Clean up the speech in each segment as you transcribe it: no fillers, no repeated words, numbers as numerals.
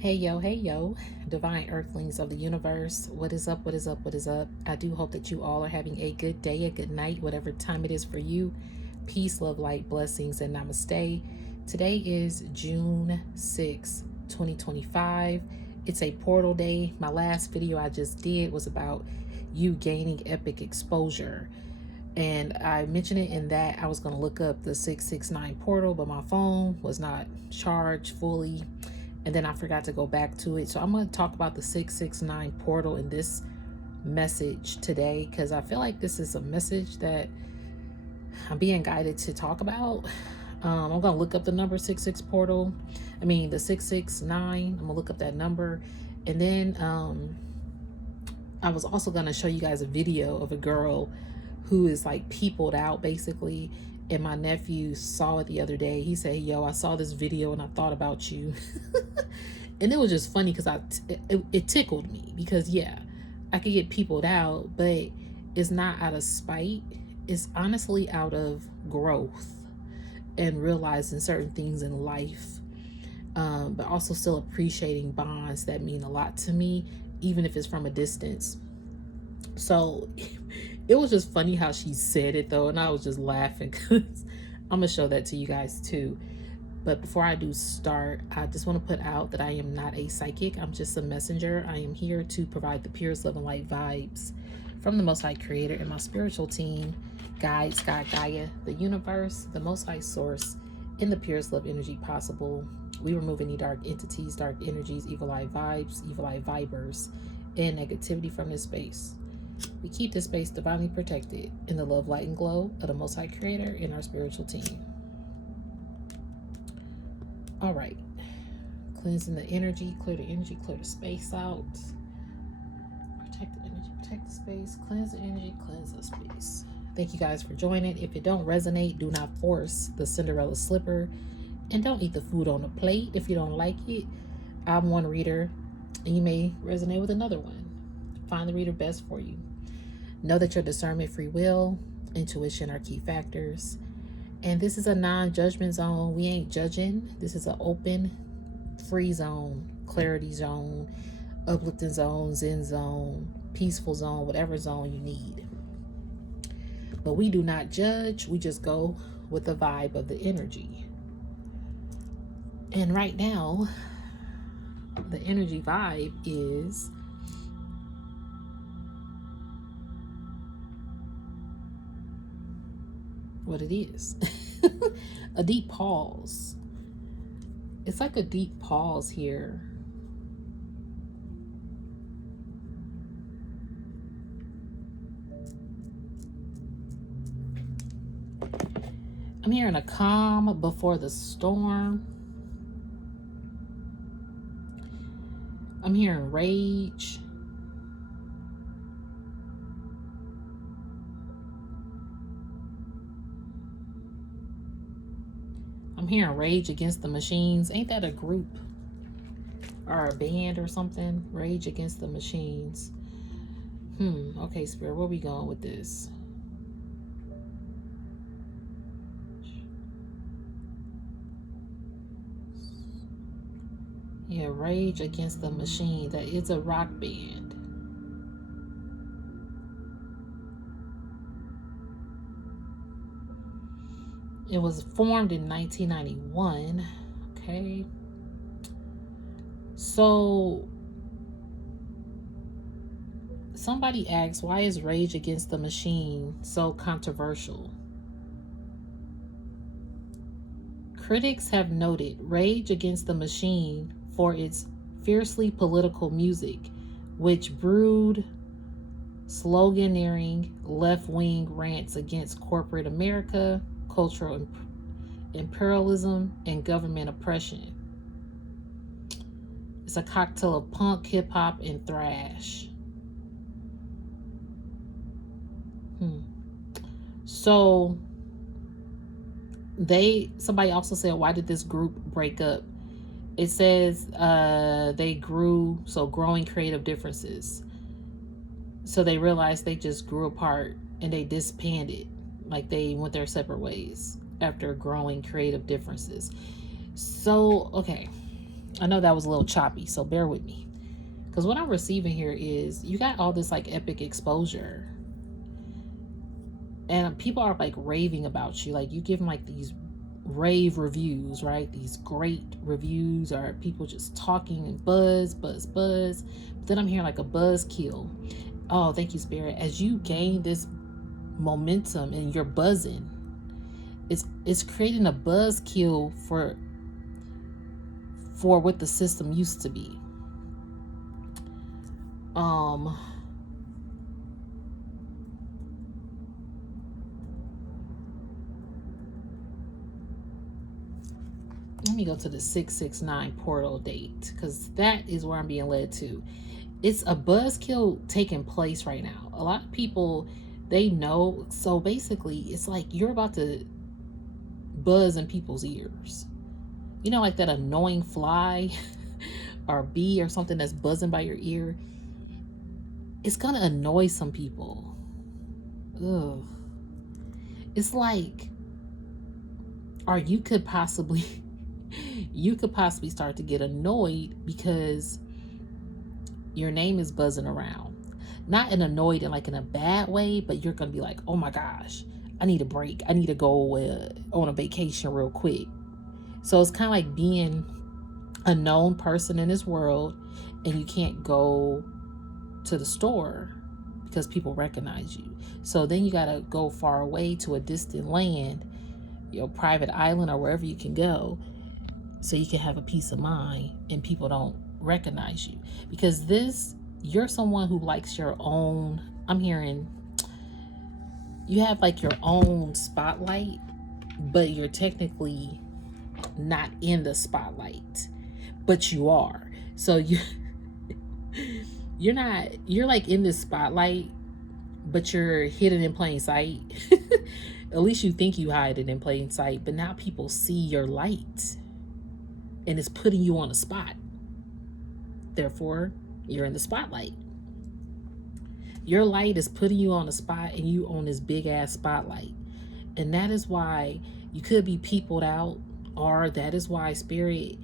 Hey yo, divine earthlings of the universe. What is up? What is up? What is up? I do hope that you all are having a good day, a good night, whatever time it is for you. Peace, love, light, blessings, and namaste. Today is June 6th, 2025. It's a portal day. My last video I just did was about you gaining epic exposure. And I mentioned it in that I was going to look up the 669 portal, but my phone was not charged fully. And then I forgot to go back to it. So I'm going to talk about the 669 portal in this message today, because I feel like this is a message that I'm being guided to talk about. I'm going to look up the number 66 portal. The 669. I'm going to look up that number. And then I was also going to show you guys a video of a girl who is like peopled out basically. And my nephew saw it the other day. He said, yo, I saw this video and I thought about you. And it was just funny because it tickled me because, yeah, I could get peopled out, but it's not out of spite. It's honestly out of growth and realizing certain things in life, but also still appreciating bonds that mean a lot to me, even if it's from a distance. So it was just funny how she said it though, and I was just laughing because I'm gonna show that to you guys too. But before I do start, I just want to put out that I am not a psychic. I'm just a messenger. I am here to provide the purest love and light vibes from the Most High Creator and my spiritual team, guides, God, Gaia, the universe, the Most High Source, in the purest love energy possible. We remove any dark entities, dark energies, evil eye vibes, evil eye vibers, and negativity from this space. We keep this space divinely protected in the love, light, and glow of the Most High Creator and our spiritual team. All right. Cleansing the energy, clear the space out. Protect the energy, protect the space, cleanse the energy, cleanse the space. Thank you guys for joining. If it don't resonate, do not force the Cinderella slipper. And don't eat the food on the plate if you don't like it. I'm one reader, and you may resonate with another one. Find the reader best for you. Know that your discernment, free will, intuition are key factors. And this is a non-judgment zone. We ain't judging. This is an open, free zone, clarity zone, uplifting zone, zen zone, peaceful zone, whatever zone you need. But we do not judge. We just go with the vibe of the energy. And right now, the energy vibe is what it is. A deep pause. It's like a deep pause here. I'm hearing a calm before the storm. I'm hearing rage. I'm hearing Rage Against the Machines. Ain't that a group or a band or something? Rage Against the Machines. Okay, Spirit, where we going with this? Yeah, Rage Against the Machine. That is a rock band. It was formed in 1991. Okay. So somebody asked, why is Rage Against the Machine so controversial? Critics have noted Rage Against the Machine for its fiercely political music, which brewed sloganeering left-wing rants against corporate America, cultural imperialism, and government oppression. It's a cocktail of punk, hip-hop, and thrash. So somebody also said, why did this group break up? It says they growing creative differences. So they realized they just grew apart and they disbanded. Like they went their separate ways after growing creative differences. So, okay. I know that was a little choppy, so bear with me. Because what I'm receiving here is you got all this like epic exposure. And people are like raving about you. Like you give them like these rave reviews, right? These great reviews, or people just talking and buzz. But then I'm hearing like a buzz kill. Oh, thank you, Spirit. As you gain this momentum and you're buzzing, it's creating a buzz kill for what the system used to be. Let me go to the 669 portal date, because that is where I'm being led to. It's a buzzkill taking place right now. A lot of people, they know. So basically, it's like you're about to buzz in people's ears. You know, like that annoying fly or bee or something that's buzzing by your ear. It's going to annoy some people. Ugh. It's like, or you could possibly start to get annoyed because your name is buzzing around. Not an annoyed in like in a bad way, but you're going to be like, oh my gosh, I need a break. I need to go on a vacation real quick. So it's kind of like being a known person in this world and you can't go to the store because people recognize you. So then you got to go far away to a distant land, your private island or wherever you can go, so you can have a peace of mind and people don't recognize you. Because you're someone who likes your own, I'm hearing, you have like your own spotlight, but you're technically not in the spotlight, but you are. So you're like in this spotlight, but you're hidden in plain sight. At least you think you hide it in plain sight, but now people see your light and it's putting you on a spot. Therefore, you're in the spotlight. Your light is putting you on a spot and you on this big ass spotlight. And that is why you could be peopled out, or that is why, Spirit,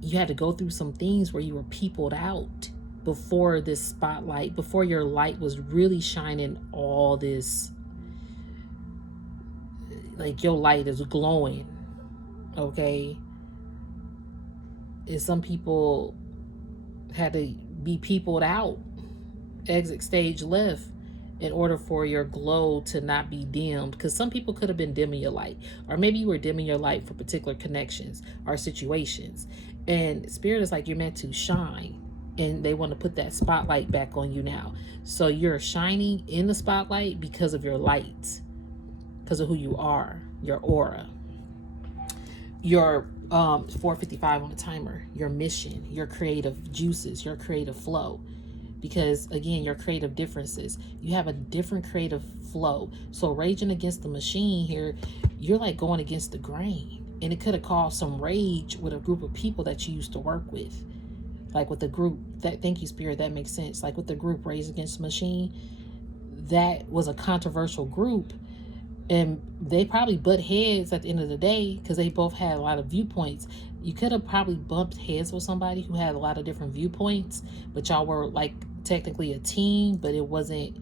you had to go through some things where you were peopled out before this spotlight, before your light was really shining all this. Like your light is glowing, okay? And some people had to be peopled out, exit stage left, in order for your glow to not be dimmed. Because some people could have been dimming your light, or maybe you were dimming your light for particular connections or situations. And Spirit is like, you're meant to shine, and they want to put that spotlight back on you now. So you're shining in the spotlight because of your light, because of who you are, your aura, your 4:55 on the timer, your mission, your creative juices, your creative flow. Because again, your creative differences, you have a different creative flow. So raging against the machine here, you're like going against the grain, and it could have caused some rage with a group of people that you used to work with. Like with the group that, thank you, Spirit, that makes sense. Like with the group Rage Against the Machine, that was a controversial group, and they probably butt heads at the end of the day because they both had a lot of viewpoints. You could have probably bumped heads with somebody who had a lot of different viewpoints, but y'all were like technically a team, but it wasn't,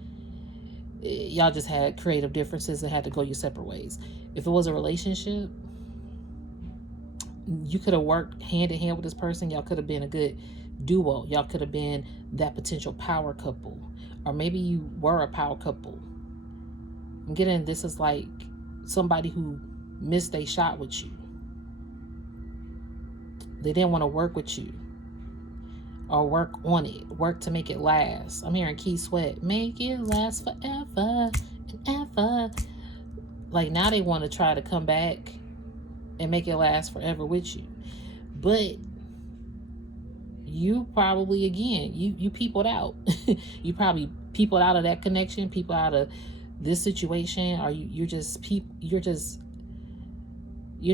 y'all just had creative differences and had to go your separate ways. If it was a relationship, you could have worked hand in hand with this person. Y'all could have been a good duo. Y'all could have been that potential power couple, or maybe you were a power couple. I'm getting this is like somebody who missed a shot with you. They didn't want to work with you or work on it, work to make it last. I'm hearing Key Sweat, make it last forever and ever. Like now they want to try to come back and make it last forever with you. But you probably, again, you peopled out. You probably peopled out of that connection, people out of this situation, or you're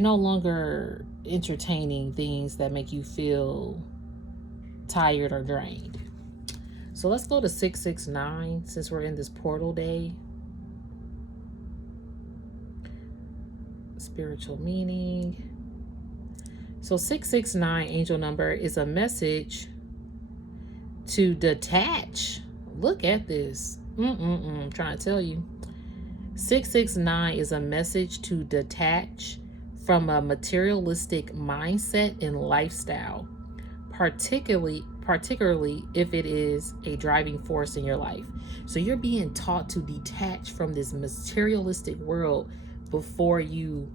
no longer entertaining things that make you feel tired or drained. So let's go to 669 since we're in this portal day. Spiritual meaning. So 669 angel number is a message to detach. Look at this. I'm trying to tell you. 669 is a message to detach from a materialistic mindset and lifestyle, particularly if it is a driving force in your life. So you're being taught to detach from this materialistic world before you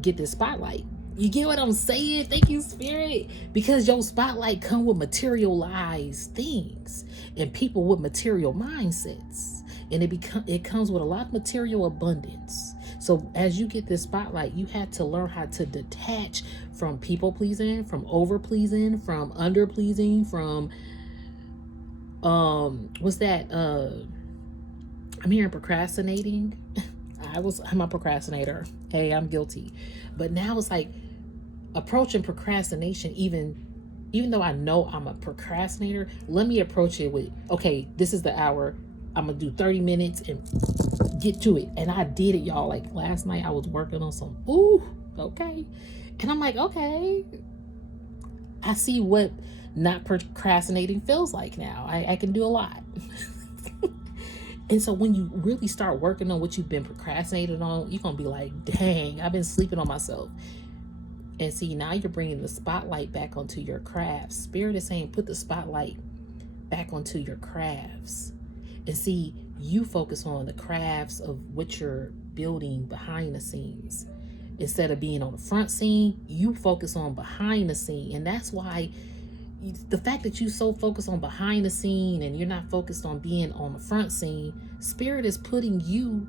get this spotlight. You get what I'm saying? Thank you, Spirit. Because your spotlight come with materialized things and people with material mindsets. And it comes with a lot of material abundance. So as you get this spotlight, you have to learn how to detach from people pleasing, from over pleasing, from under pleasing, from what's that? I'm hearing procrastinating. I'm a procrastinator. Hey, I'm guilty. But now it's like approaching procrastination, even though I know I'm a procrastinator, let me approach it with, okay, this is the hour. I'm gonna do 30 minutes and get to it. And I did it, y'all. Like last night I was working on some okay. And I'm like, okay, I see what not procrastinating feels like now. I can do a lot. And so when you really start working on what you've been procrastinating on, you're going to be like, dang, I've been sleeping on myself. And see, now you're bringing the spotlight back onto your crafts. Spirit is saying, put the spotlight back onto your crafts. And see, you focus on the crafts of what you're building behind the scenes. Instead of being on the front scene, you focus on behind the scene. And that's why the fact that you so focused on behind the scene and you're not focused on being on the front scene, Spirit is putting you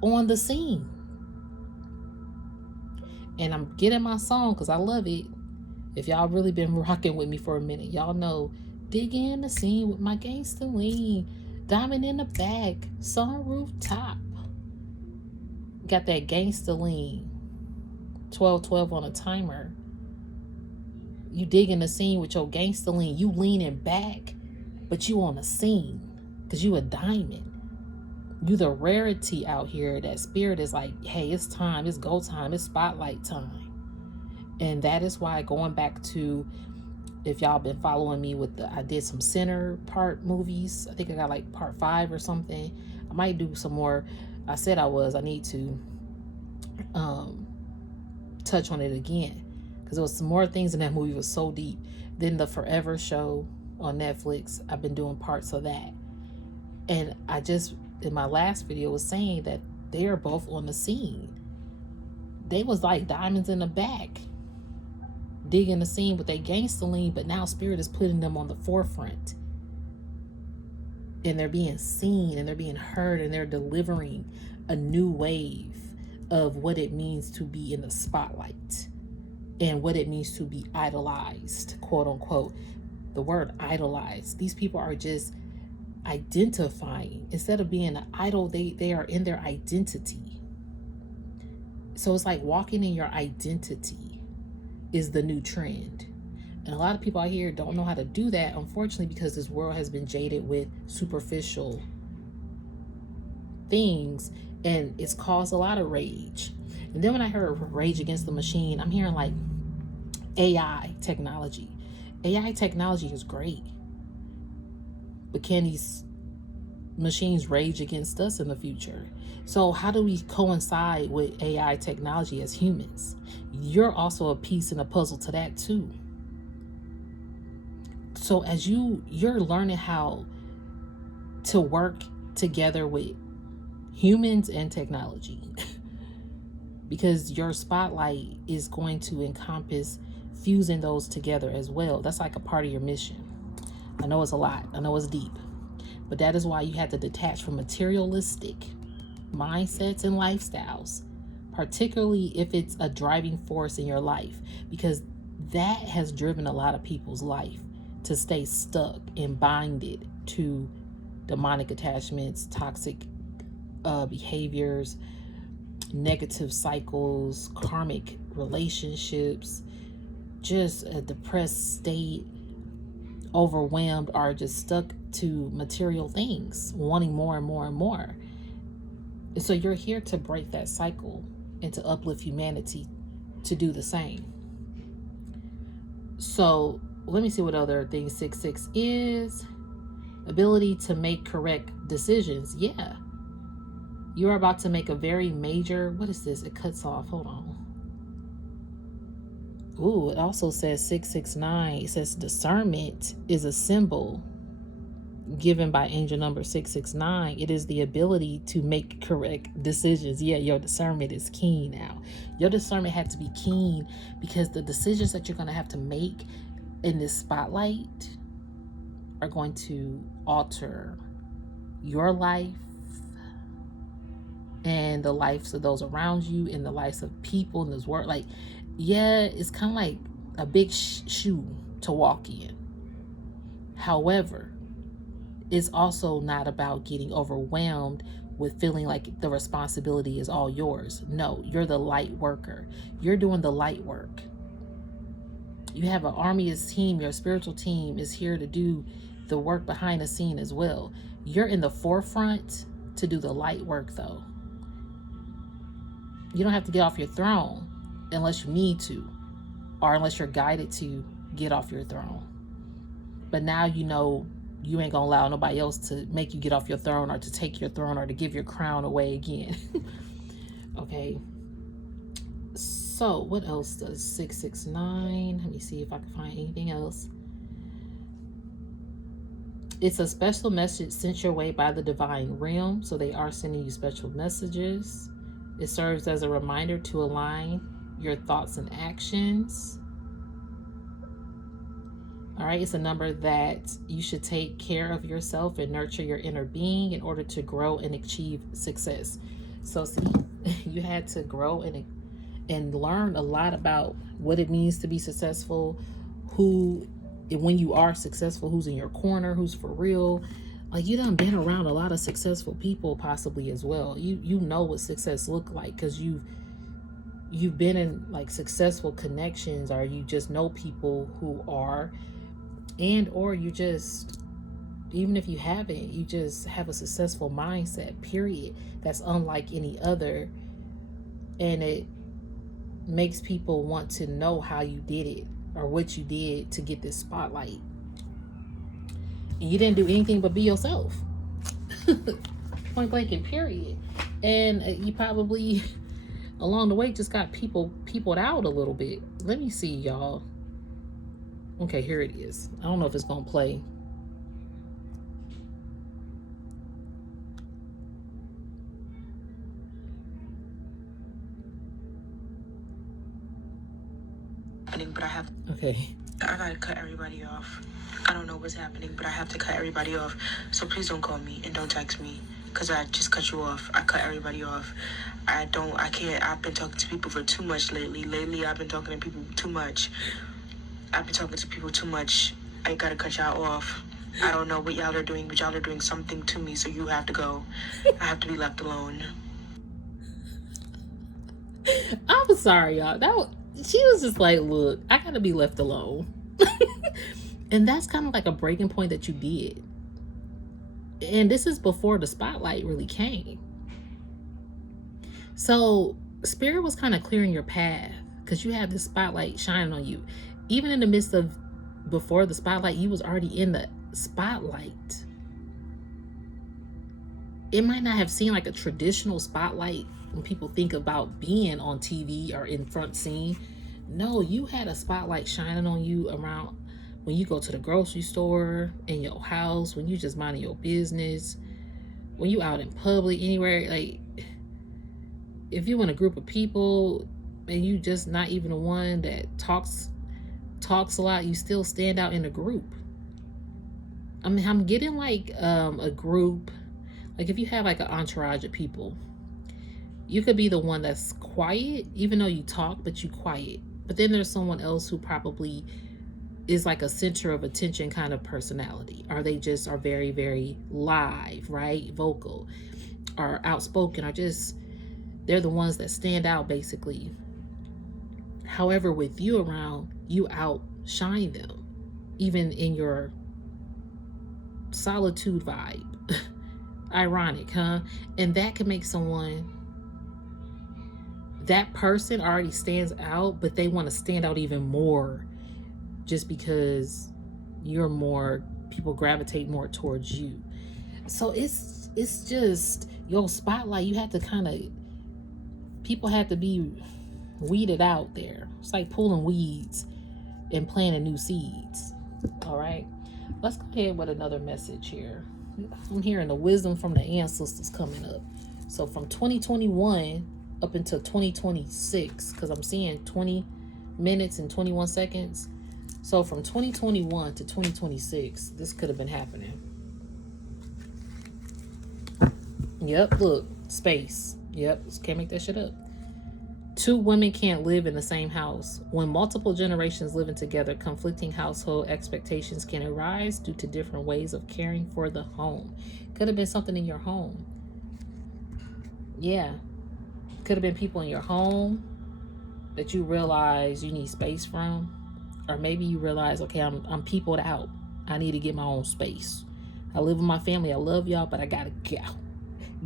on the scene. And I'm getting my song because I love it. If y'all really been rocking with me for a minute, y'all know, dig in the scene with my gangster lean, diamond in the back, sunroof top. Got that gangster lean, 1212 on a timer. You dig in the scene with your gangster lean. You leaning back, but you on the scene because you a diamond. You the rarity out here that Spirit is like, hey, it's time. It's go time. It's spotlight time. And that is why going back to, if y'all been following me with I did some center part movies. I think I got like part 5 or something. I might do some more. I said I need to touch on it again. Because there was some more things in that movie was so deep. Then the Forever show on Netflix, I've been doing parts of that. And I just, in my last video, was saying that they are both on the scene. They was like diamonds in the back, digging the scene with their gangster lean, but now Spirit is putting them on the forefront. And they're being seen and they're being heard and they're delivering a new wave of what it means to be in the spotlight. And what it means to be idolized, quote unquote. The word idolized. These people are just identifying. Instead of being an idol, they are in their identity. So it's like walking in your identity is the new trend. And a lot of people out here don't know how to do that, unfortunately, because this world has been jaded with superficial things. And it's caused a lot of rage. And then when I heard Rage Against the Machine, I'm hearing like AI technology. AI technology is great. But can these machines rage against us in the future? So how do we coincide with AI technology as humans? You're also a piece in a puzzle to that too. So as you're learning how to work together with humans and technology, because your spotlight is going to encompass fusing those together as well. That's like a part of your mission. I know it's a lot. I know it's deep. But that is why you have to detach from materialistic mindsets and lifestyles, particularly if it's a driving force in your life, because that has driven a lot of people's life to stay stuck and binded to demonic attachments, toxic behaviors, negative cycles, karmic relationships, just a depressed state, overwhelmed, are just stuck to material things, wanting more and more and more. And so you're here to break that cycle and to uplift humanity to do the same. So let me see what other thing 6-6 is. Ability to make correct decisions. Yeah. You're about to make a very major, what is this? It cuts off. Hold on. Ooh, it also says 669. It says discernment is a symbol given by angel number 669. It is the ability to make correct decisions. Yeah, your discernment is keen now. Your discernment had to be keen because the decisions that you're going to have to make in this spotlight are going to alter your life and the lives of those around you and the lives of people in this world. Like, yeah, it's kind of like a big shoe to walk in. However, it's also not about getting overwhelmed with feeling like the responsibility is all yours. No, you're the light worker. You're doing the light work. You have an army as team. Your spiritual team is here to do the work behind the scene as well. You're in the forefront to do the light work, though. You don't have to get off your throne unless you need to, or unless you're guided to get off your throne. But now you know you ain't gonna allow nobody else to make you get off your throne or to take your throne or to give your crown away again. Okay. So what else does 669? Let me see if I can find anything else. It's a special message sent your way by the divine realm. So they are sending you special messages. It serves as a reminder to align your thoughts and actions. All right, it's a number that you should take care of yourself and nurture your inner being in order to grow and achieve success. So see, you had to grow and learn a lot about what it means to be successful, who, when you are successful, who's in your corner, who's for real. Like, you done been around a lot of successful people possibly as well. You know what success look like because you've been in like successful connections, or you just know people who are, and or you just, even if you haven't, you just have a successful mindset, period, that's unlike any other. And it makes people want to know how you did it or what you did to get this spotlight. And you didn't do anything but be yourself. Point blank and period. And you probably along the way just got peopled out a little bit. Let me see, y'all. Okay, here it is. I don't know if it's gonna play. But Okay. I gotta cut everybody off. I don't know what's happening, but I have to cut everybody off. So please don't call me and don't text me, because I just cut you off. I cut everybody off. I can't. I've been talking to people for too much lately. I've been talking to people too much. I gotta cut y'all off. I don't know what y'all are doing, but y'all are doing something to me, so you have to go. I have to be left alone. I'm sorry, y'all. She was just like, look, I gotta be left alone. And that's kind of like a breaking point that you did. And this is before the spotlight really came. So Spirit was kind of clearing your path because you have this spotlight shining on you. Even in the midst of before the spotlight, you was already in the spotlight. It might not have seemed like a traditional spotlight when people think about being on TV or in front scene. No, you had a spotlight shining on you around when you go to the grocery store, in your house, when you just minding your business, when you out in public, anywhere. Like, if you in a group of people and you just not even the one that talks a lot, you still stand out in a group. I mean, I'm getting like a group, like if you have like an entourage of people, you could be the one that's quiet, even though you talk, but you quiet. But then there's someone else who probably is like a center of attention kind of personality, or they just are very, very live, right? Vocal or outspoken, or just, they're the ones that stand out basically. However, with you around, you outshine them, even in your solitude vibe. Ironic, huh? And that can make someone that person already stands out, but they want to stand out even more just because you're more, people gravitate more towards you. So it's just your spotlight. You have to kind of, people have to be weeded out there. It's like pulling weeds and planting new seeds. All right, let's go ahead with another message here. I'm hearing the wisdom from the ancestors coming up. So from 2021 up until 2026, because I'm seeing 20 minutes and 21 seconds. So from 2021 to 2026, this could have been happening. Yep, look, space. Yep, can't make that shit up. Two women can't live in the same house. When multiple generations living together, conflicting household expectations can arise due to different ways of caring for the home. Could have been something in your home. Yeah. Could have been people in your home that you realize you need space from. Or maybe you realize, okay, I'm peopled out. I need to get my own space. I live with my family. I love y'all, but I gotta go.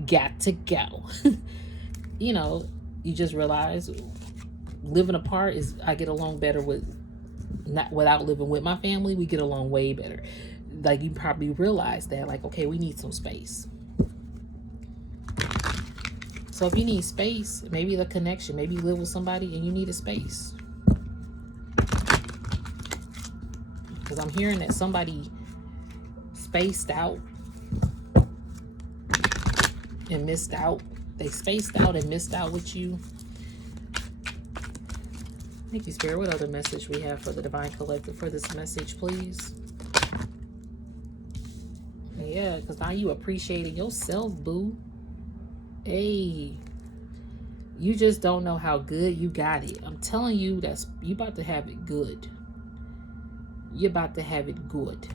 Got to go. You know, you just realize living apart is, I get along better with, not without living with my family. We get along way better. Like, you probably realize that, like, okay, we need some space. So if you need space, maybe the connection, maybe you live with somebody and you need a space. Because I'm hearing that somebody spaced out and missed out. They spaced out and missed out with you. Thank you, Spirit. What other message we have for the Divine Collective for this message, please? Yeah, because now you appreciating yourself, boo. Hey, you just don't know how good you got it. I'm telling you, that's, you about to have it good. You're about to have it good.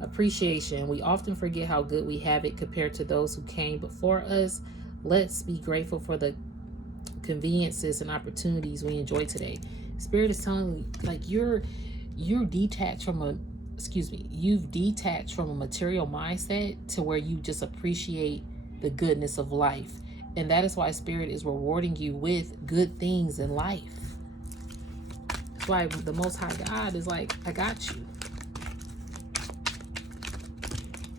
Appreciation. We often forget how good we have it compared to those who came before us. Let's be grateful for the conveniences and opportunities we enjoy today. Spirit is telling me, like, you're detached from a, you've detached from a material mindset to where you just appreciate the goodness of life. And that is why Spirit is rewarding you with good things in life. That's why the Most High God is like, I got you.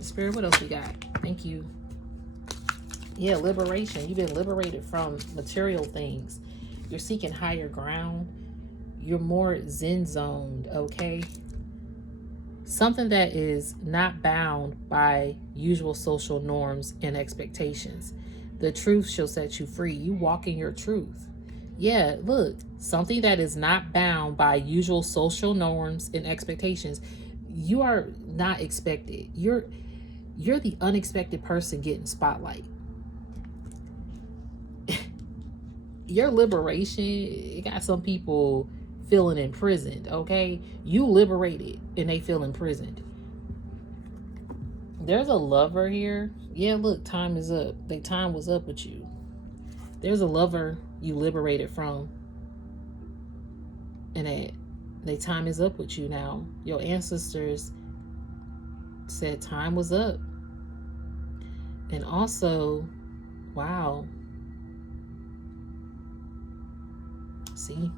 Spirit, what else we got? Thank you. Yeah, liberation. You've been liberated from material things. You're seeking higher ground. You're more zen zoned, okay? Something that is not bound by usual social norms and expectations. The truth shall set you free. You walk in your truth. Yeah, look, something that is not bound by usual social norms and expectations. You are not expected. You're the unexpected person getting spotlight. Your liberation, it got some people feeling imprisoned, okay? You liberated and they feel imprisoned. There's a lover here. Yeah, look, time is up. The time was up with you. There's a lover you liberated from. And the time is up with you now. Your ancestors said time was up. And also, wow. See,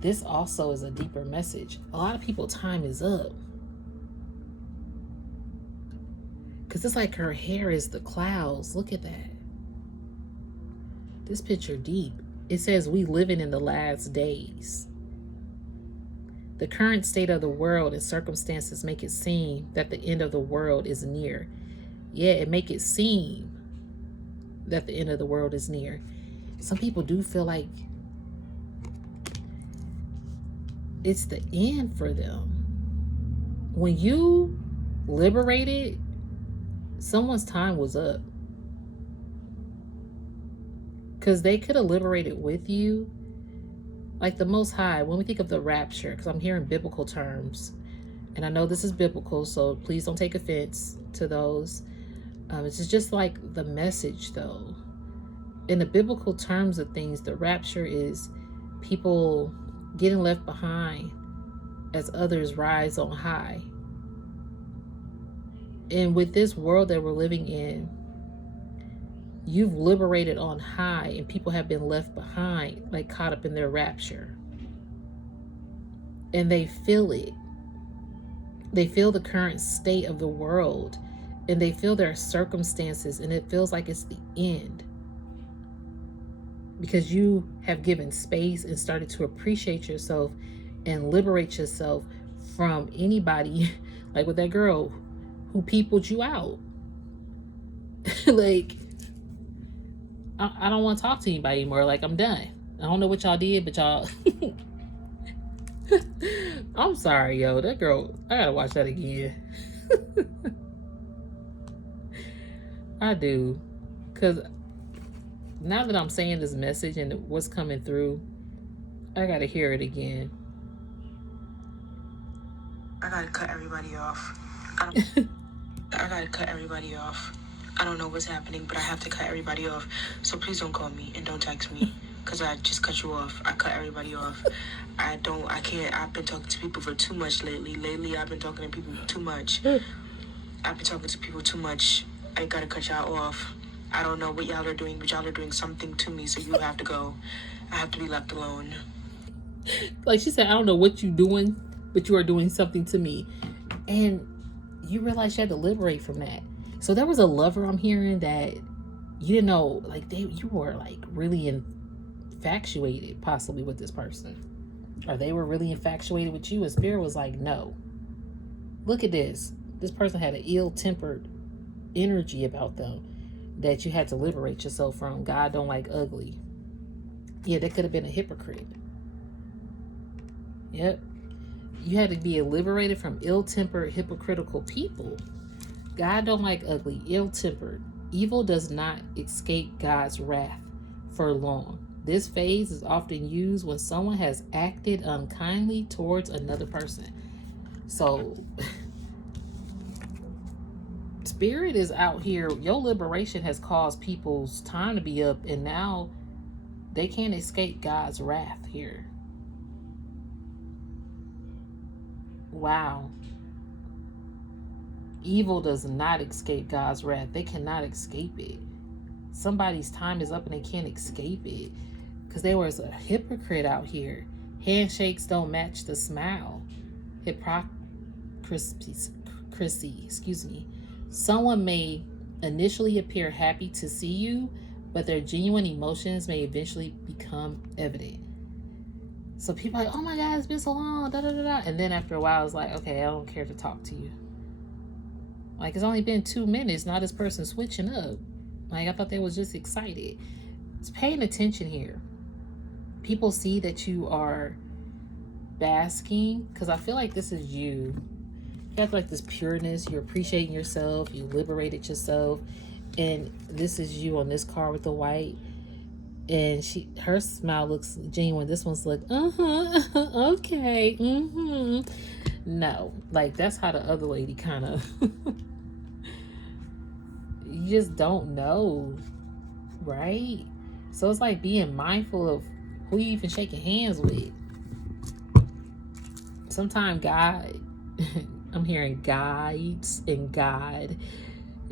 this also is a deeper message. A lot of people, time is up. Because it's like her hair is the clouds. Look at that. This picture deep. It says we living in the last days. The current state of the world and circumstances make it seem that the end of the world is near. Yeah, it make it seem that the end of the world is near. Some people do feel like it's the end for them. When you liberated, someone's time was up. Because they could have liberated with you. Like the Most High, when we think of the rapture, because I'm hearing biblical terms, and I know this is biblical, so please don't take offense to those. It's just like the message, though. In the biblical terms of things, the rapture is people getting left behind as others rise on high. And with this world that we're living in, you've liberated on high, and people have been left behind, like caught up in their rapture. And they feel it. They feel the current state of the world, and they feel their circumstances, and it feels like it's the end. Because you have given space and started to appreciate yourself and liberate yourself from anybody, like with that girl who peopled you out. Like, I don't want to talk to anybody anymore. Like, I'm done. I don't know what y'all did, but y'all. I'm sorry, yo. That girl, I gotta watch that again. I do. Because now that I'm saying this message and what's coming through, I gotta hear it again. I gotta cut everybody off. I gotta cut everybody off. I don't know what's happening, but I have to cut everybody off. So please don't call me and don't text me, because I just cut you off. I cut everybody off. I can't. I've been talking to people for too much lately. Lately, I've been talking to people too much. I've been talking to people too much. I gotta cut y'all off. I don't know what y'all are doing, but y'all are doing something to me, so you have to go. I have to be left alone. Like she said, I don't know what you're doing, but you are doing something to me. And you realize you had to liberate from that. So there was a lover I'm hearing that you didn't know, like you were like really infatuated possibly with this person. Or they were really infatuated with you, and Spirit was like, no. Look at this. This person had an ill-tempered energy about them that you had to liberate yourself from. God don't like ugly. Yeah, they could have been a hypocrite. Yep. You had to be liberated from ill-tempered, hypocritical people. God don't like ugly, ill-tempered. Evil does not escape God's wrath for long. This phase is often used when someone has acted unkindly towards another person. So, Spirit is out here. Your liberation has caused people's time to be up, and now they can't escape God's wrath here. Wow. Evil does not escape God's wrath. They cannot escape it. Somebody's time is up and they can't escape it. Because there was a hypocrite out here. Handshakes don't match the smile. Hypocrisy, excuse me. Someone may initially appear happy to see you, but their genuine emotions may eventually become evident. So people are like, oh my God, it's been so long, da da da da. And then after a while, it's like, okay, I don't care to talk to you. Like, it's only been 2 minutes. Now this person's switching up. Like, I thought they was just excited. It's paying attention here. People see that you are basking, because I feel like this is you. You have like this pureness. You're appreciating yourself. You liberated yourself. And this is you on this card with the white. And her smile looks genuine. This one's like, okay, No, like that's how the other lady kind of. You just don't know, right? So it's like being mindful of who you even shaking hands with. Sometimes God, I'm hearing guides and God,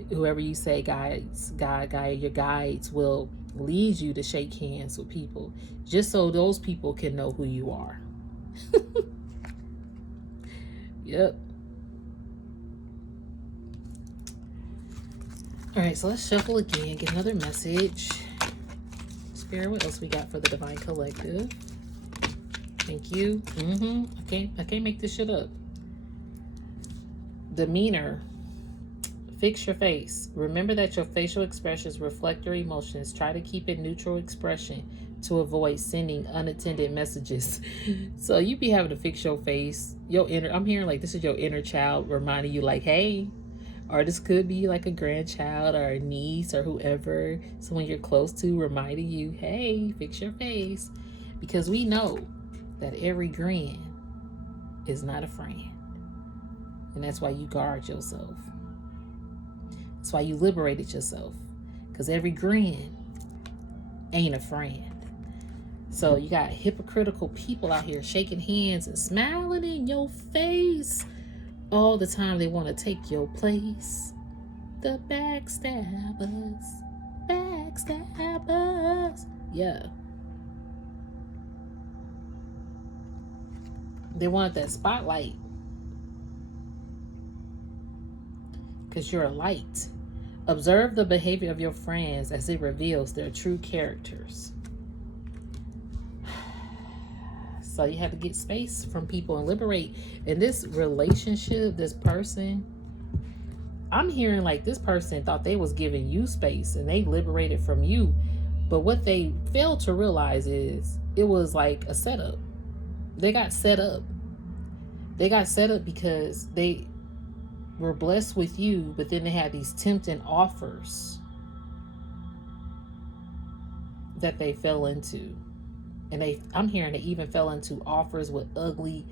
whoever you say guides, God, your guides will lead you to shake hands with people, just so those people can know who you are. Yep. All right, so let's shuffle again, get another message. Spirit, what else we got for the Divine Collective? Thank you. I can't make this shit up. Demeanor. Fix your face. Remember that your facial expressions reflect your emotions. Try to keep it neutral expression to avoid sending unattended messages. So you be having to fix your face. I'm hearing like this is your inner child reminding you like, hey, or this could be like a grandchild or a niece or whoever, someone you're close to reminding you, hey, fix your face. Because we know that every grin is not a friend. And that's why you guard yourself. That's why you liberated yourself. Because every grin ain't a friend. So you got hypocritical people out here shaking hands and smiling in your face all the time. They want to take your place. The backstabbers. backstab us. Yeah. They want that spotlight because you're a light. Observe the behavior of your friends as it reveals their true characters. So you have to get space from people and liberate. In this relationship, this person, I'm hearing like this person thought they was giving you space and they liberated from you. But what they failed to realize is it was like a setup. They got set up. They got set up because they were blessed with you, but then they had these tempting offers that they fell into. And I'm hearing they even fell into offers with ugly,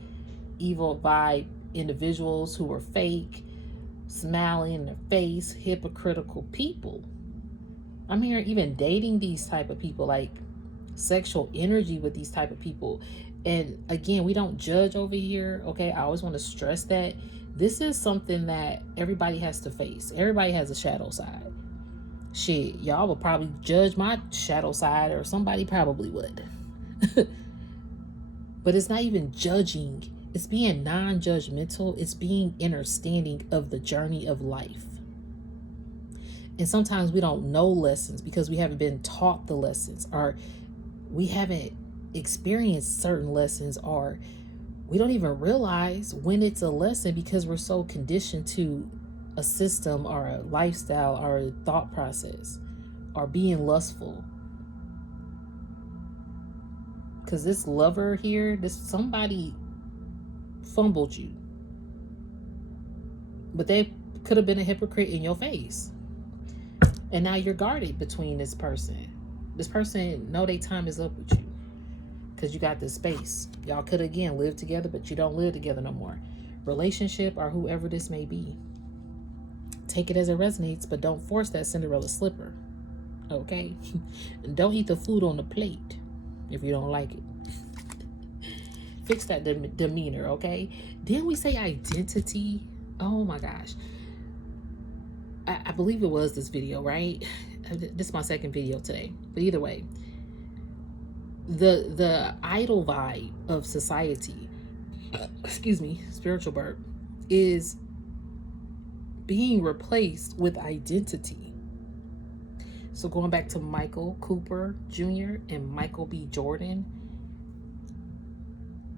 evil vibe individuals who were fake, smiling in their face, hypocritical people. I'm hearing even dating these type of people, like sexual energy with these type of people. And again, we don't judge over here, okay? I always want to stress that this is something that everybody has to face. Everybody has a shadow side. Shit, y'all will probably judge my shadow side, or somebody probably would. But it's not even judging. It's being non-judgmental. It's being understanding of the journey of life. And sometimes we don't know lessons because we haven't been taught the lessons, or we haven't experienced certain lessons, or we don't even realize when it's a lesson because we're so conditioned to a system or a lifestyle or a thought process or being lustful. Because this lover here, somebody fumbled you. But they could have been a hypocrite in your face. And now you're guarded between this person. This person know their time is up with you. Because you got this space. Y'all could again live together, but you don't live together no more. Relationship or whoever this may be. Take it as it resonates, but don't force that Cinderella slipper. Okay? Don't eat the food on the plate if you don't like it. Fix that demeanor, okay? Then we say identity. Oh my gosh. I believe it was this video, right? This is my second video today. But either way, the idol vibe of society, excuse me, spiritual burp, is being replaced with identity. So going back to Michael Cooper Jr. and Michael B. Jordan,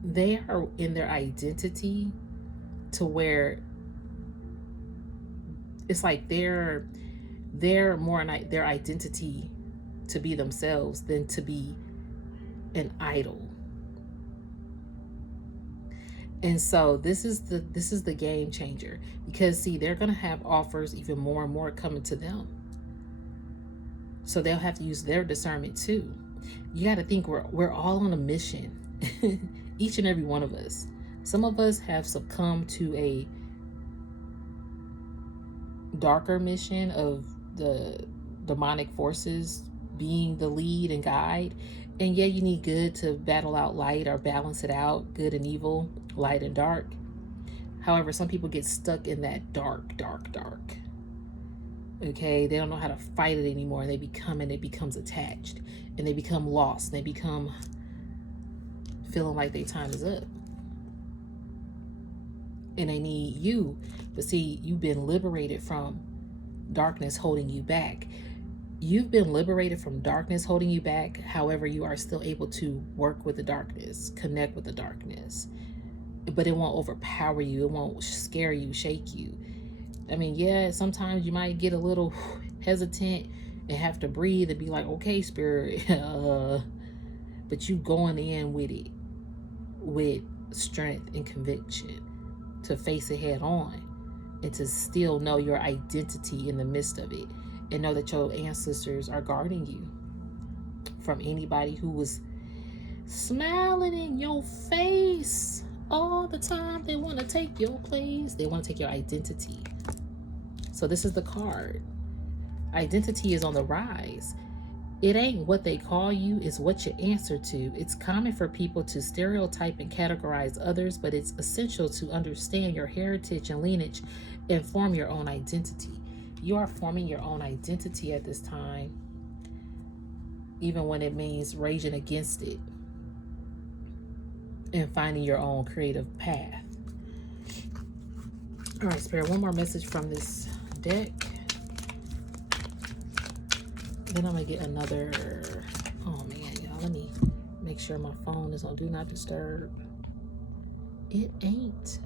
they are in their identity to where it's like they're more in their identity to be themselves than to be an idol. And so this is the game changer, because see, they're gonna have offers even more and more coming to them. So they'll have to use their discernment too. You got to think we're all on a mission. Each and every one of us. Some of us have succumbed to a darker mission of the demonic forces being the lead and guide. And yeah, you need good to battle out light or balance it out, good and evil, light and dark. However, some people get stuck in that dark. Okay, they don't know how to fight it anymore, and it becomes attached, and they become lost, and they become feeling like their time is up. And they need you. But see, you've been liberated from darkness holding you back. You've been liberated from darkness holding you back. However, you are still able to work with the darkness, connect with the darkness. But it won't overpower you. It won't scare you, shake you. I mean, yeah, sometimes you might get a little hesitant and have to breathe and be like, okay, spirit. But you going in with it, with strength and conviction to face it head on and to still know your identity in the midst of it, and know that your ancestors are guarding you from anybody who was smiling in your face all the time. They want to take your place. They want to take your identity. So this is the card. Identity is on the rise. It ain't what they call you, it's what you answer to. It's common for people to stereotype and categorize others, but it's essential to understand your heritage and lineage and form your own identity. You are forming your own identity at this time. even when it means raging against it and finding your own creative path. All right, Spirit, one more message from this deck. Then I'm going to get another. Oh, man, y'all. Let me make sure my phone is on Do Not Disturb. It ain't.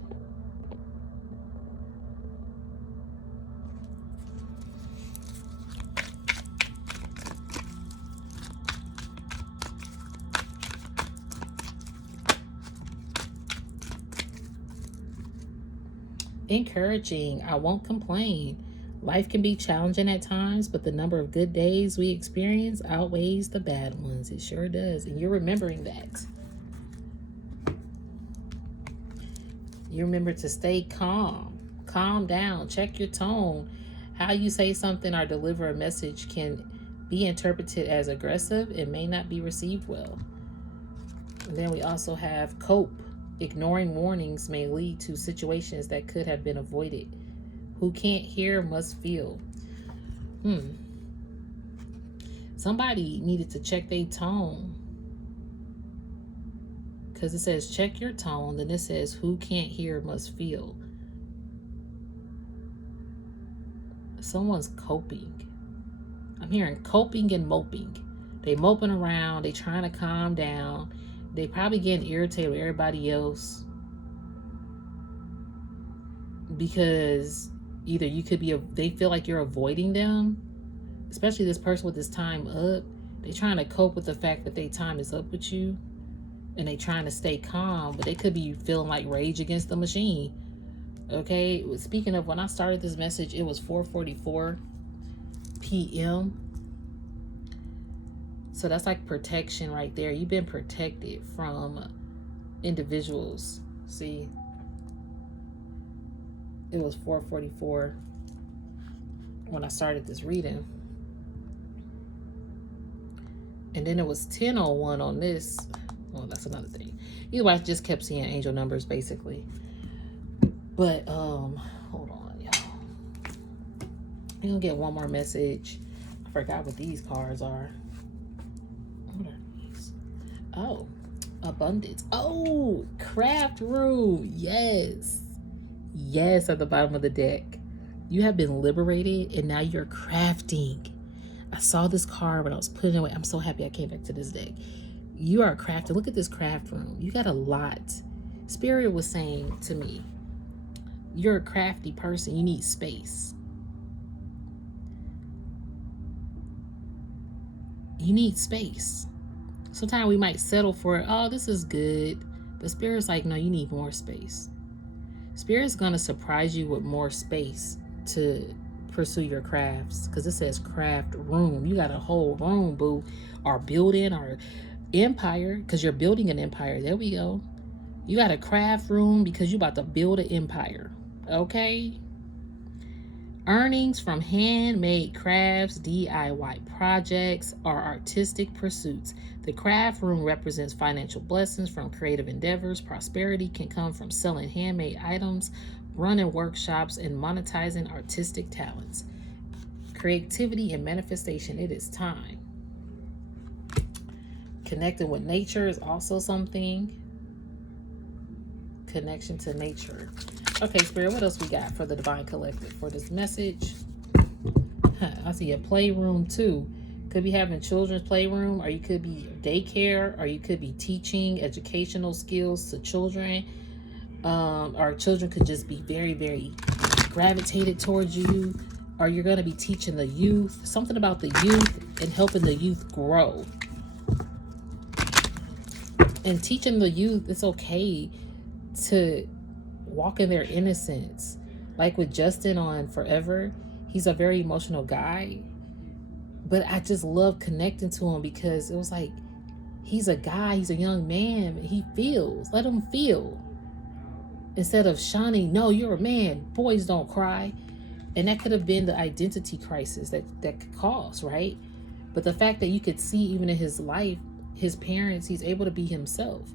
Encouraging. I won't complain. Life can be challenging at times, but the number of good days we experience outweighs the bad ones. It sure does. And you're remembering that. You remember to stay calm. Calm down. Check your tone. How you say something or deliver a message can be interpreted as aggressive and may not be received well. And then we also have cope. Ignoring warnings may lead to situations that could have been avoided. Who can't hear must feel. Somebody needed to check their tone. Because it says check your tone. Then it says who can't hear must feel. Someone's coping. I'm hearing coping and moping. They moping around. They trying to calm down. They probably getting irritated with everybody else. Because either you could be, they feel like you're avoiding them. Especially this person with this time up. They trying to cope with the fact that their time is up with you. And they trying to stay calm. But they could be feeling like Rage Against the Machine. Okay. Speaking of, when I started this message, it was 4:44 p.m. So that's like protection right there. You've been protected from individuals. See, it was 4:44 when I started this reading. And then it was 10:01 on this. Well, that's another thing. Either way, I just kept seeing angel numbers basically. But hold on, y'all. You're gonna get one more message. I forgot what these cards are. What are these? Oh, abundance. Oh, craft room. Yes. Yes, at the bottom of the deck. You have been liberated and now you're crafting. I saw this card when I was putting it away. I'm so happy I came back to this deck. You are crafting. Look at this craft room. You got a lot. Spirit was saying to me, you're a crafty person. You need space. You need space. Sometimes we might settle for, oh, this is good. But Spirit's like, no, you need more space. Spirit's going to surprise you with more space to pursue your crafts. Because it says craft room. You got a whole room, boo. Or building or empire. Because you're building an empire. There we go. You got a craft room because you're about to build an empire. Okay? Earnings from handmade crafts, DIY projects, or artistic pursuits. The craft room represents financial blessings from creative endeavors. Prosperity can come from selling handmade items, running workshops, and monetizing artistic talents. Creativity and manifestation, it is time. Connecting with nature is also something. Connection to nature. Okay, Spirit, what else we got for the Divine Collective for this message? I see a playroom too. Could be having children's playroom, or you could be daycare, or you could be teaching educational skills to children. Or children could just be very, very gravitated towards you, or you're going to be teaching the youth, something about the youth and helping the youth grow. And teaching the youth, it's okay to walk in their innocence. Like with Justin on Forever, he's a very emotional guy, but I just love connecting to him because it was like, he's a guy, he's a young man, he feels. Let him feel. Instead of shining, no, you're a man, boys don't cry. And that could have been the identity crisis that could cause, right? But the fact that you could see even in his life, his parents, he's able to be himself.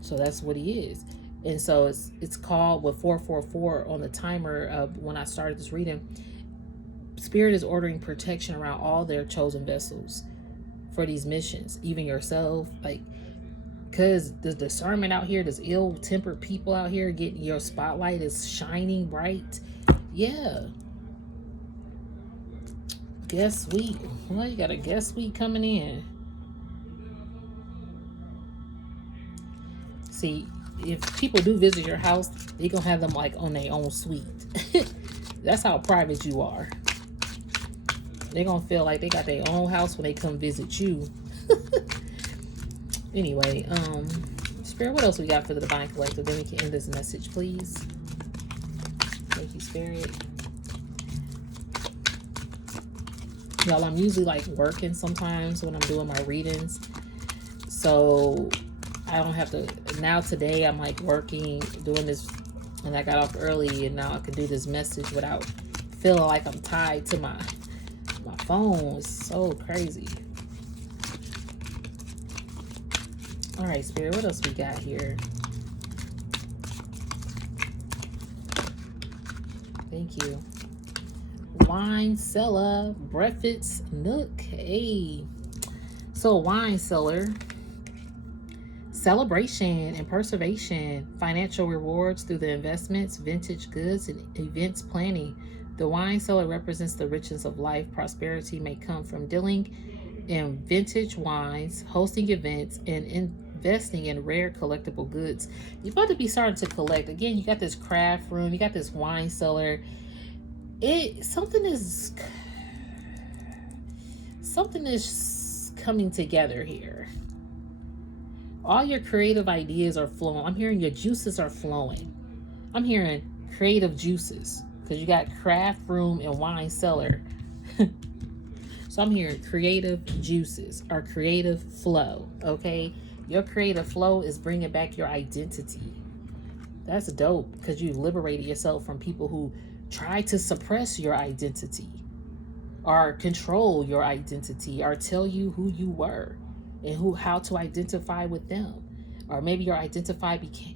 So that's what he is. And so it's called with 444 on the timer when I started this reading. Spirit is ordering protection around all their chosen vessels. for these missions, even yourself. Like, because the discernment out here, this ill-tempered people out here getting your spotlight is shining bright. Yeah. Guest suite. Well, you got a guest suite coming in. See, if people do visit your house, they gonna have them like on their own suite. That's how private you are. They're gonna feel like they got their own house when they come visit you. Anyway, Spirit, what else we got for the Divine Collective? Then we can end this message, please. Thank you, Spirit. Y'all, I'm usually like working sometimes when I'm doing my readings. So I don't have to. Now today I'm like working, doing this, and I got off early, and now I can do this message without feeling like I'm tied to my phone. It's so crazy. All right, Spirit, what else we got here? Thank you. Wine cellar, breakfast nook. Hey. So wine cellar, celebration and preservation, financial rewards through the investments, vintage goods, and events planning. The wine cellar represents the richness of life. Prosperity may come from dealing in vintage wines, hosting events, and investing in rare collectible goods. You're about to be starting to collect. Again, you got this craft room, you got this wine cellar. Something is coming together here. All your creative ideas are flowing. I'm hearing your juices are flowing. I'm hearing creative juices because you got craft room and wine cellar. So I'm hearing creative juices or creative flow. Okay, your creative flow is bringing back your identity. That's dope because you liberated yourself from people who try to suppress your identity or control your identity or tell you who you were and how to identify with them. Or maybe your identity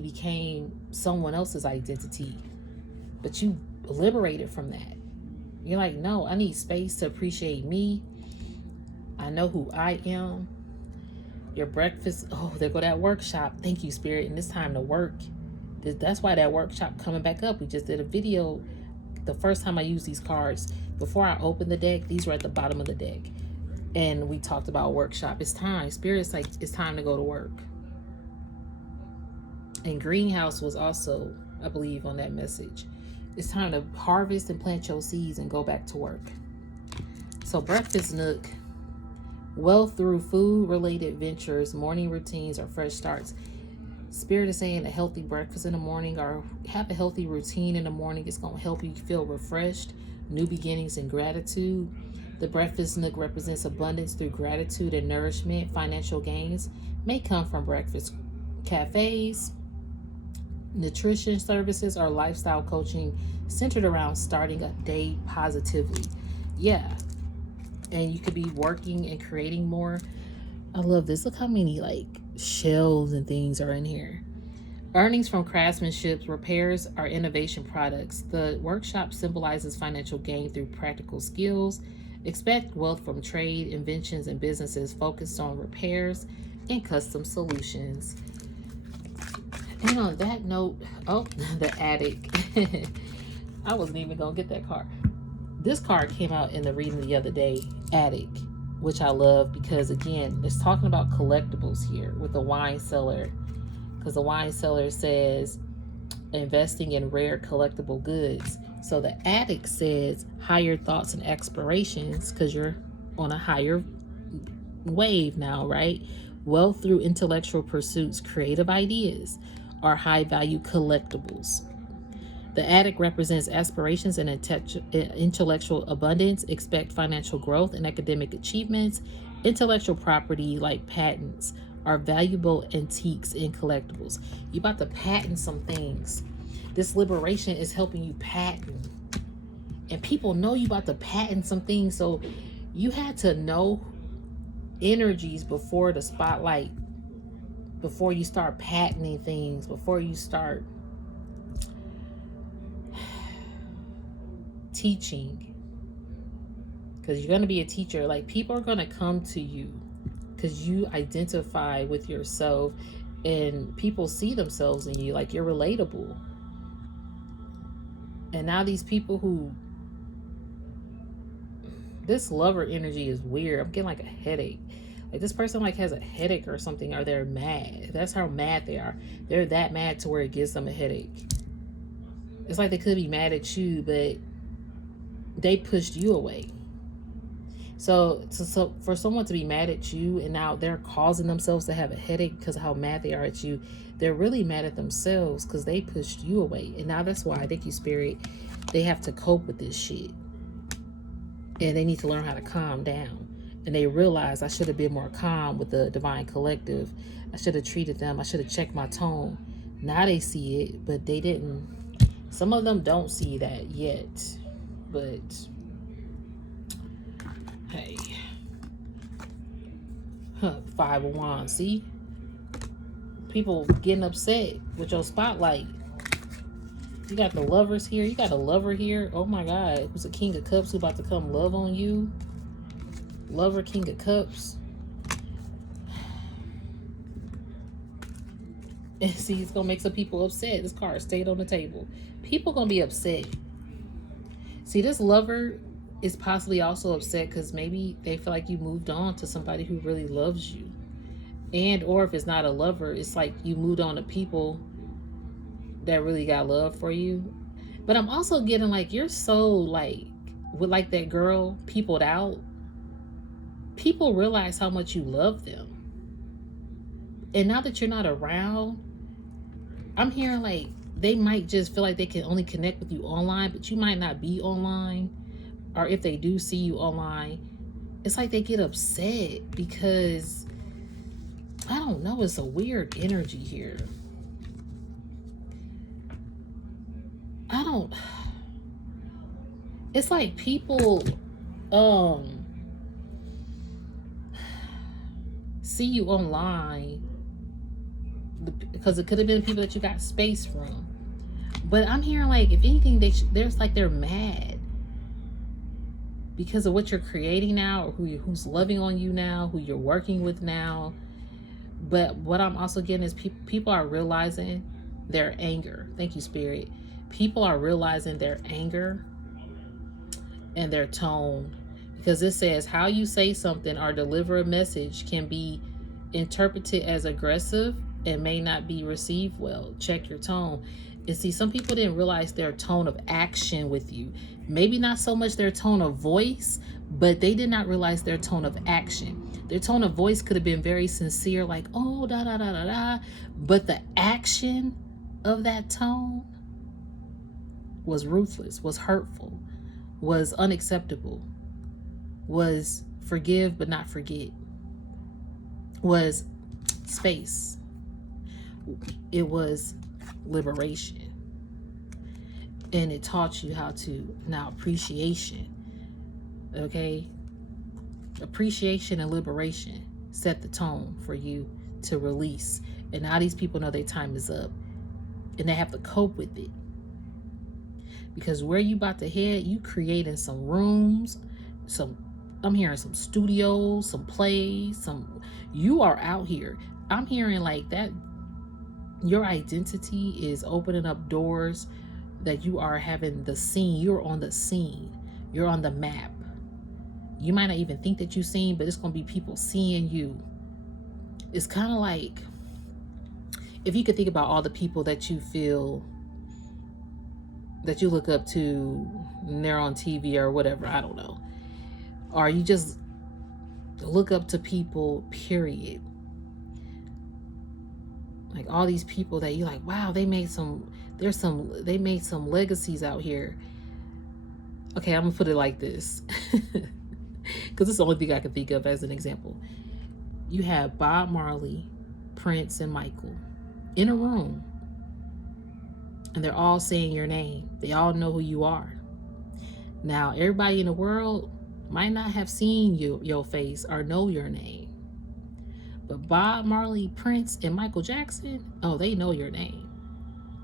became someone else's identity, but you liberated from that. You're like, no, I need space to appreciate me. I know who I am. Your breakfast, oh, there go that workshop. Thank you, Spirit. And it's time to work. That's why that workshop coming back up. We just did a video the first time I used these cards. Before I opened the deck, these were at the bottom of the deck. And we talked about workshop. It's time. Spirit's like, it's time to go to work. And greenhouse was also, I believe, on that message. It's time to harvest and plant your seeds and go back to work. So breakfast nook, wealth through food-related ventures, morning routines, or fresh starts. Spirit is saying a healthy breakfast in the morning or have a healthy routine in the morning. It's going to help you feel refreshed, new beginnings, and gratitude. The breakfast nook represents abundance through gratitude and nourishment. Financial gains may come from breakfast cafes, nutrition services, or lifestyle coaching centered around starting a day positively. Yeah. And you could be working and creating more. I love this. Look how many like shelves and things are in here. Earnings from craftsmanship, repairs, or innovation products. The workshop symbolizes financial gain through practical skills. Expect wealth from trade, inventions, and businesses focused on repairs and custom solutions. And on that note, oh, the attic. I wasn't even going to get that card. This card came out in the reading the other day, attic, which I love because, again, it's talking about collectibles here with the wine cellar. Because the wine cellar says investing in rare collectible goods. So the attic says higher thoughts and aspirations because you're on a higher wave now, right? Wealth through intellectual pursuits, creative ideas, or high value collectibles. The attic represents aspirations and intellectual abundance. Expect financial growth and academic achievements. Intellectual property like patents are valuable antiques and collectibles. You're about to patent some things. This liberation is helping you patent. And people know you about to patent some things. So you had to know energies before the spotlight, before you start patenting things, before you start teaching. because you're going to be a teacher. Like, people are going to come to you because you identify with yourself, and people see themselves in you. Like, you're relatable. And now these people who, this lover energy is weird. I'm getting like a headache. Like, this person like has a headache or something, or they're mad. That's how mad they are. They're that mad to where it gives them a headache. It's like they could be mad at you, but they pushed you away. So for someone to be mad at you, and now they're causing themselves to have a headache because of how mad they are at you, they're really mad at themselves because they pushed you away. And now that's why, thank you, Spirit, they have to cope with this shit. And they need to learn how to calm down. And they realize, I should have been more calm with the Divine Collective. I should have treated them. I should have checked my tone. Now they see it, but they didn't. Some of them don't see that yet. But hey, Five of Wands. See, people getting upset with your spotlight. You got the lovers here. You got a lover here. Oh my God, it was a King of Cups who about to come love on you. Lover, King of Cups. And see, it's gonna make some people upset. This card stayed on the table. People gonna be upset. See, this lover is possibly also upset because maybe they feel like you moved on to somebody who really loves you. And or if it's not a lover, it's like you moved on to people that really got love for you. But I'm also getting like, you're so like, with like that girl peopled out. People realize how much you love them. And now that you're not around, I'm hearing like they might just feel like they can only connect with you online, but you might not be online. Or if they do see you online, it's like they get upset because, I don't know, it's a weird energy here. It's like people see you online because it could have been people that you got space from. But I'm hearing like, if anything, there's like they're mad because of what you're creating now, or who's loving on you now, who you're working with now. But what I'm also getting is people are realizing their anger. Thank you, Spirit. People are realizing their anger and their tone, because it says how you say something or deliver a message can be interpreted as aggressive and may not be received well. Check your tone. And see, some people didn't realize their tone of action with you. Maybe not so much their tone of voice, but they did not realize their tone of action. Their tone of voice could have been very sincere, like, oh, da, da, da, da, da. But the action of that tone was ruthless, was hurtful, was unacceptable, was forgive but not forget, was space. It was liberation. And it taught you how to, now appreciation. Okay? Appreciation and liberation set the tone for you to release. And now these people know their time is up. And they have to cope with it. Because where you about to head, you creating some rooms, I'm hearing some studios, some plays, you are out here. I'm hearing like that your identity is opening up doors, that you are having the scene. You're on the scene. You're on the map. You might not even think that you've seen, but it's going to be people seeing you. It's kind of like, if you could think about all the people that you feel, that you look up to, and they're on TV or whatever, I don't know. Or you just look up to people, period. Like all these people that you're like, wow, they made some legacies out here. Okay, I'm gonna put it like this. Because it's the only thing I can think of as an example. You have Bob Marley, Prince, and Michael in a room. And they're all saying your name. They all know who you are. Now, everybody in the world might not have seen your face or know your name. But Bob Marley, Prince, and Michael Jackson, oh, they know your name.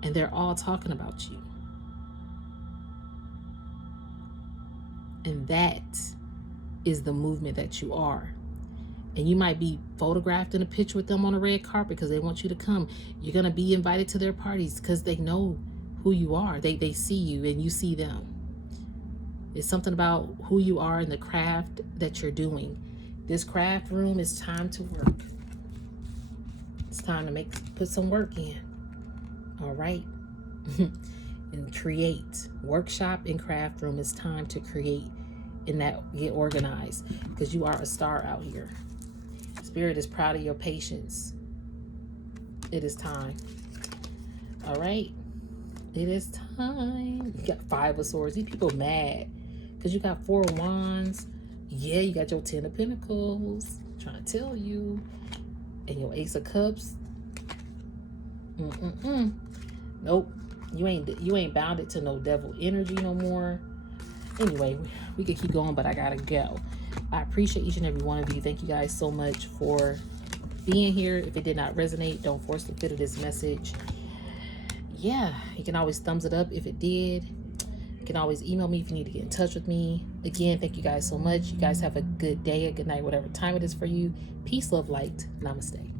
And they're all talking about you. And that is the movement that you are. And you might be photographed in a picture with them on a red carpet because they want you to come. You're going to be invited to their parties because they know who you are. They see you and you see them. It's something about who you are and the craft that you're doing. This craft room is time to work. It's time to put some work in. All right. And create. Workshop and craft room is time to create and that get organized because you are a star out here. Spirit is proud of your patience. It is time. All right. It is time. You got 5 of Swords. These people mad because you got 4 of Wands. Yeah, you got your 10 of Pentacles. I'm trying to tell you. And your Ace of Cups. Nope. You ain't bounded to no devil energy no more. Anyway, we could keep going, but I gotta go. I appreciate each and every one of you. Thank you guys so much for being here. If it did not resonate, don't force the fit of this message. Yeah, you can always thumbs it up if it did. You can always email me if you need to get in touch with me. Again, thank you guys so much. You guys have a good day, a good night, whatever time it is for you. Peace, love, light. Namaste.